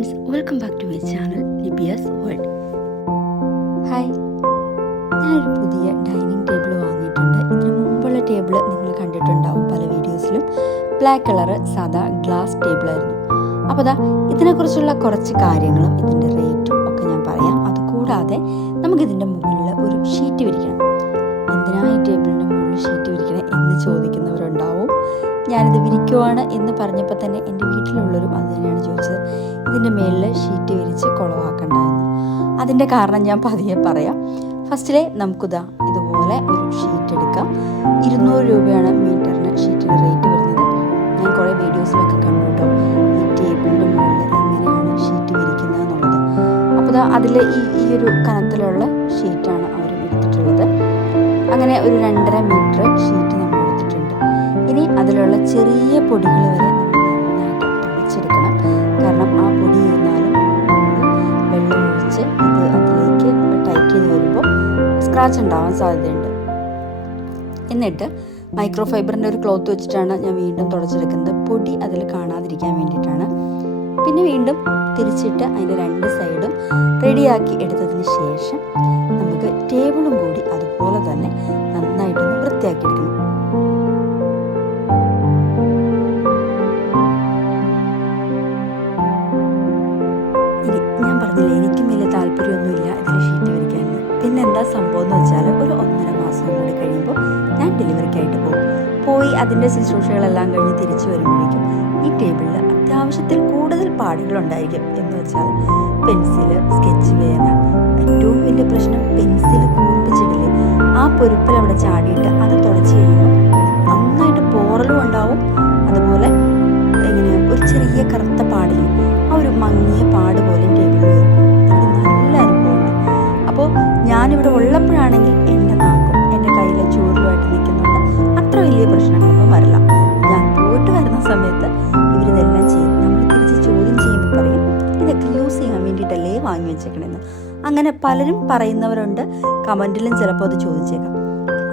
Friends welcome back to my channel ലിബിയസ് world hi ഞാനൊരു പുതിയ dining table വാങ്ങിയിട്ടുണ്ട്. ഇതിന് മുമ്പുള്ള ടേബിൾ നിങ്ങൾ കണ്ടിട്ടുണ്ടാവും പല വീഡിയോസിലും ബ്ലാക്ക് കളറ് സാധാ ഗ്ലാസ് ടേബിളായിരുന്നു അപ്പോൾ അതാ ഇതിനെക്കുറിച്ചുള്ള കുറച്ച് കാര്യങ്ങളും ഇതിന്റെ റേറ്റും ഒക്കെ ഞാൻ പറയാം. അതുകൂടാതെ നമുക്കിതിന്റെ മുകളിൽ ഒരു ഷീറ്റ് വിരിക്കണം. എന്തിനാണ് ഈ ടേബിളിന്റെ മുകളിൽ ഷീറ്റ് വിരിക്കണം എന്ന് ചോദിക്കുന്നവരുണ്ടാവും. ഞാനിത് വിരിക്കുവാണ് എന്ന് പറഞ്ഞപ്പോൾ തന്നെ എന്റെ വീട്ടിലുള്ളവരും അത് തന്നെയാണ് ചോദിച്ചത്. ഇതിന്റെ മേളിൽ ഷീറ്റ് വിരിച്ച് കുളവാക്കണ്ടായിരുന്നു. അതിന്റെ കാരണം ഞാൻ പതിയെ പറയാം. ഫസ്റ്റിലെ നമുക്കിതാ ഇതുപോലെ ഒരു ഷീറ്റ് എടുക്കാം. ഇരുന്നൂറ് രൂപയാണ് മീറ്ററിന് ഷീറ്റിന് റേറ്റ് വരുന്നത്. ഞാൻ കുറേ വീഡിയോസിലൊക്കെ കണ്ടു കേട്ടോ. ഈ ടേബിളിന്റെ മുകളിൽ എങ്ങനെയാണ് ഷീറ്റ് വിരിക്കുന്നത് എന്നുള്ളത്. അപ്പോൾ ഇതാ അതിൽ ഈ ഈ ഒരു കനത്തിലുള്ള ഷീറ്റാണ് അവർ എടുത്തിട്ടുള്ളത് അങ്ങനെ ഒരു രണ്ടര മീറ്റർ പൊടികൾ വരെ നമ്മൾ കാരണം ആ പൊടി ഇരുന്നാലും വെള്ളം ഒഴിച്ച് ഇത് അതിലേക്ക് ടൈറ്റ് ചെയ്ത് വരുമ്പോൾ സ്ക്രാച്ച് ഉണ്ടാവാൻ സാധ്യതയുണ്ട്. എന്നിട്ട് മൈക്രോ ഫൈബറിന്റെ ഒരു ക്ലോത്ത് വെച്ചിട്ടാണ് ഞാൻ വീണ്ടും തുടച്ചെടുക്കുന്നത്. പൊടി അതിൽ കാണാതിരിക്കാൻ വേണ്ടിയിട്ടാണ്. പിന്നെ വീണ്ടും തിരിച്ചിട്ട് അതിന്റെ രണ്ട് സൈഡും റെഡിയാക്കി എടുത്തതിന് ശേഷം നമുക്ക് ടേബിളും എന്താ സംഭവം എന്ന് വെച്ചാൽ ഒരു ഒന്നര മാസം കൂടി കഴിയുമ്പോൾ ഞാൻ ഡെലിവറിക്കായിട്ട് പോകും. പോയി അതിന്റെ ശുശ്രൂഷകളെല്ലാം കഴിഞ്ഞ് തിരിച്ചു വരുമ്പോഴേക്കും ഈ ടേബിളിൽ അത്യാവശ്യത്തിൽ കൂടുതൽ പാടുകളുണ്ടായിരിക്കും എന്ന് വെച്ചാൽ പെൻസിൽ സ്കെച്ച് പേന ഏറ്റവും വലിയ പ്രശ്നം പെൻസിൽ കൂർപ്പിച്ചിട്ടില്ലേ ആ പൊരുപ്പിൽ അവിടെ ചാടിയിട്ട് അത് തുടച്ച് കഴിയുമ്പോൾ നന്നായിട്ട് പോറലും ഉണ്ടാവും. അതുപോലെ എങ്ങനെ ഒരു ചെറിയ കറുത്ത പാടിലും ആ ഒരു മങ്ങിയ പാട് വാങ്ങി വെച്ചേക്കണമെന്ന് അങ്ങനെ പലരും പറയുന്നവരുണ്ട്. കമന്റിലും ചിലപ്പോൾ അത് ചോദിച്ചേക്കാം.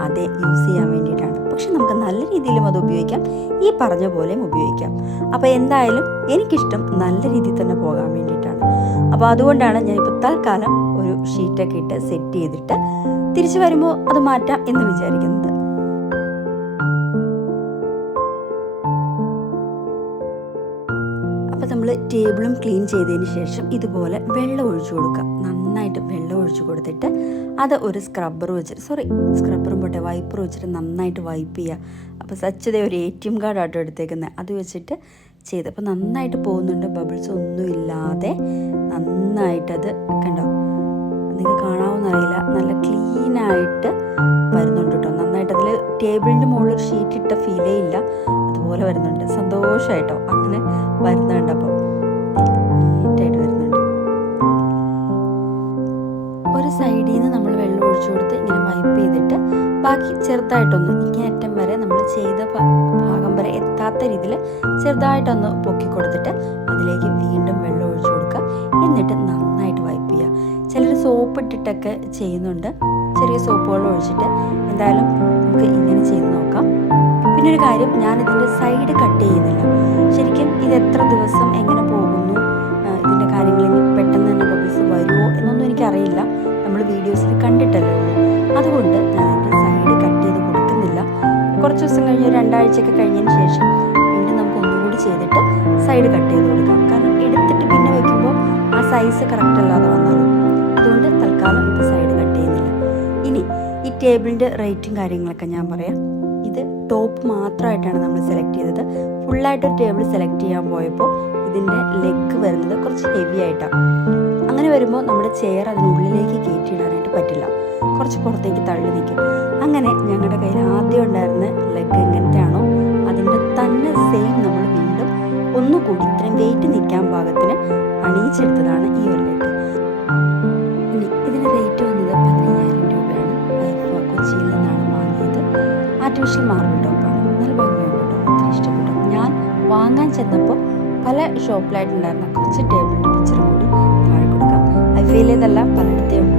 അതെ യൂസ് ചെയ്യാൻ വേണ്ടിയിട്ടാണ്. പക്ഷെ നമുക്ക് നല്ല രീതിയിലും അത് ഉപയോഗിക്കാം. ഈ പറഞ്ഞ പോലെയും ഉപയോഗിക്കാം. അപ്പോൾ എന്തായാലും എനിക്കിഷ്ടം നല്ല രീതിയിൽ തന്നെ പോകാൻ വേണ്ടിയിട്ടാണ്. അപ്പോൾ അതുകൊണ്ടാണ് ഞാനിപ്പോൾ തൽക്കാലം ഒരു ഷീറ്റൊക്കെ ഇട്ട് സെറ്റ് ചെയ്തിട്ട് തിരിച്ചു വരുമ്പോൾ അത് മാറ്റാം എന്ന് വിചാരിക്കുന്നത്. ടേബിളും ക്ലീൻ ചെയ്തതിന് ശേഷം ഇതുപോലെ വെള്ളം ഒഴിച്ചു കൊടുക്കാം നന്നായിട്ട് വെള്ളം ഒഴിച്ചു കൊടുത്തിട്ട് അത് ഒരു സ്ക്രബ്ബർ വെച്ചിട്ട് സോറി സ്ക്രബ്ബറും പോട്ടെ വൈപ്പർ വെച്ചിട്ട് നന്നായിട്ട് വൈപ്പ് ചെയ്യുക. അപ്പോൾ സച്ചതേ ഒരു എ ടി എം കാർഡ് ആട്ടോ എടുത്തേക്കുന്നത് അത് വെച്ചിട്ട് ചെയ്ത്. അപ്പോൾ നന്നായിട്ട് പോകുന്നുണ്ട്. ബബിൾസ് ഒന്നും ഇല്ലാതെ നന്നായിട്ടത് കണ്ടോ? നിങ്ങൾക്ക് കാണാവുന്നറിയില്ല നല്ല ക്ലീനായിട്ട് വരുന്നുണ്ട് കേട്ടോ. നന്നായിട്ട് അതിൽ ടേബിളിന്റെ മുകളിൽ ഷീറ്റ് ഇട്ട ഫീലേ ഇല്ല. അതുപോലെ വരുന്നുണ്ട്. സന്തോഷമായിട്ടോ അങ്ങനെ വരുന്നുണ്ട് അപ്പോൾ നീറ്റായിട്ട് വരുന്നുണ്ട്. ഒരു സൈഡിൽ നിന്ന് നമ്മൾ വെള്ളം ഒഴിച്ചു കൊടുത്ത് ഇങ്ങനെ വൈപ്പ് ചെയ്തിട്ട് ബാക്കി ചെറുതായിട്ടൊന്ന് ഇങ്ങേറ്റം വരെ നമ്മൾ ചെയ്ത ഭാഗം വരെ എത്താത്ത രീതിയിൽ ചെറുതായിട്ടൊന്ന് പൊക്കി കൊടുത്തിട്ട് അതിലേക്ക് വീണ്ടും വെള്ളം ഒഴിച്ചു കൊടുക്കുക. എന്നിട്ട് നന്നായിട്ട് വൈപ്പ് ചെയ്യുക. ചിലർ സോപ്പ് ഇട്ടിട്ടൊക്കെ ചെയ്യുന്നുണ്ട്. ചെറിയ സോപ്പ് വെള്ളം ഒഴിച്ചിട്ട് എന്തായാലും നമുക്ക് ഇങ്ങനെ ചെയ്ത് നോക്കാം. പിന്നെ ഒരു കാര്യം ഞാൻ ഇതിന്റെ സൈഡ് കട്ട് ചെയ്യുന്നില്ല. ശരിക്കും ഇത് എത്ര ദിവസം എങ്ങനെ സൈസ് കറക്റ്റ് അല്ലാതെ വന്നാലും അതുകൊണ്ട് തൽക്കാലം ഇപ്പോൾ സൈഡ് കട്ട് ചെയ്യുന്നില്ല. ഇനി ഈ ടേബിളിന്റെ റേറ്റും കാര്യങ്ങളൊക്കെ ഞാൻ പറയാം. ഇത് ടോപ്പ് മാത്രമായിട്ടാണ് നമ്മൾ സെലക്ട് ചെയ്തത്. ഫുള്ളായിട്ടൊരു ടേബിൾ സെലക്ട് ചെയ്യാൻ പോയപ്പോൾ ഇതിന്റെ ലെഗ് വരുന്നത് കുറച്ച് ഹെവി ആയിട്ടാണ് അങ്ങനെ വരുമ്പോൾ നമ്മുടെ ചെയർ അതിനുള്ളിലേക്ക് കയറ്റിയിടാനായിട്ട് പറ്റില്ല. കുറച്ച് പുറത്തേക്ക് തള്ളി നിൽക്കും. അങ്ങനെ ഞങ്ങളുടെ കയ്യിൽ ആദ്യം ഉണ്ടായിരുന്ന ലെഗ് എങ്ങനത്തെ ആണോ അതിന്റെ തന്നെ സെയിം നമ്മൾ വീണ്ടും ഒന്നുകൂടി ഇത്രയും വെയിറ്റ് നിൽക്കാൻ പാകത്തിന് അണിയിച്ചെടുത്തതാണ് ഈ ഒരു ലെഗ് ഇനി ഇതിന് റേറ്റ് വന്നത് പതിനയ്യായിരം രൂപയാണ്. കൊച്ചിയിൽ നിന്നാണ് വാങ്ങിയത്. ആർട്ടിഫിഷ്യൽ മാർബിൾ ടോപ്പാണ് നല്ല ഭംഗിയുണ്ട് കേട്ടോ. ഒത്തിരി ഇഷ്ടപ്പെട്ടു. ഞാൻ വാങ്ങാൻ ചെന്നപ്പോൾ പല ഷോപ്പിലായിട്ടുണ്ടായിരുന്ന കുറച്ച് ടേബിളിന്റെ പിക്ചറും കൂടി താഴെ കൊടുക്കാം. ഐഫയിലേതല്ല പലയിടത്തേ ഉണ്ട്